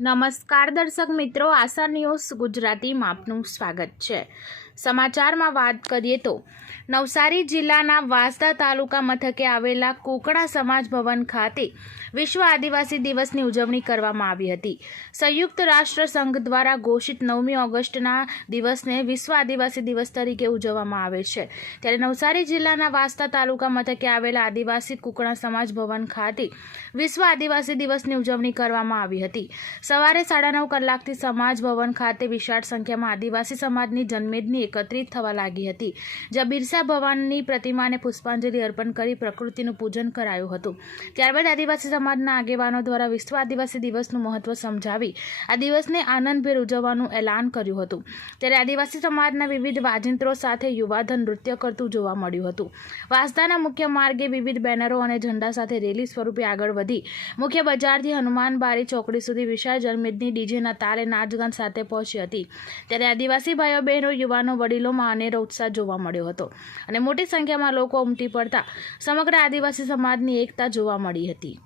નમસ્કાર દર્શક મિત્રો, આશા ન્યૂઝ ગુજરાતીમાં આપનું સ્વાગત છે। સમાચારમાં વાત કરીએ તો નવસારી જિલ્લાના વાંસદા તાલુકા મથકે આવેલા કુકણા સમાજ ભવન ખાતે વિશ્વ આદિવાસી દિવસની ઉજવણી કરવામાં આવી હતી। સંયુક્ત રાષ્ટ્ર સંઘ દ્વારા ઘોષિત 9મી ઓગસ્ટના દિવસને વિશ્વ આદિવાસી દિવસ તરીકે ઉજવવામાં આવે છે। ત્યારે નવસારી જિલ્લાના વાંસદા તાલુકા મથકે આવેલા આદિવાસી કુકણા સમાજ ભવન ખાતે વિશ્વ આદિવાસી દિવસની ઉજવણી કરવામાં આવી હતી। સવારે 9:30 કલાકથી સમાજ ભવન ખાતે વિશાળ સંખ્યામાં આદિવાસી સમાજની જનમેદની એકત્રિત થવા લાગી હતી, જ્યાં બિરસા ભગવાનની પ્રતિમાને પુષ્પાંજલિ અર્પણ કરી પ્રકૃતિનું પૂજન કરાયું હતું। ત્યારબાદ આદિવાસી સમાજના આગેવાનો દ્વારા વિશ્વ આદિવાસી દિવસનું મહત્વ સમજાવી આ દિવસને આનંદભેર ઉજવવાનું એલાન કર્યું હતું। ત્યારે આદિવાસી સમાજના વિવિધ વાજિંત્રો સાથે યુવાધન નૃત્ય કરતું જોવા મળ્યું હતું। વાંસદાના મુખ્ય માર્ગે વિવિધ બેનરો અને ઝંડા સાથે રેલી સ્વરૂપે આગળ વધી મુખ્ય બજારથી હનુમાન બારી ચોકડી સુધી વિશાળ જનમેદની ડીજેના તાલે નાચગાન સાથે પહોંચી હતી। ત્યારે આદિવાસી ભાઈઓ બહેનો યુવાનો વડીલોમાં અનેરો ઉત્સાહ જોવા મળ્યો હતો અને મોટી સંખ્યામાં લોકો ઉમટી પડતા સમગ્ર આદિવાસી સમાજની એકતા જોવા મળી હતી।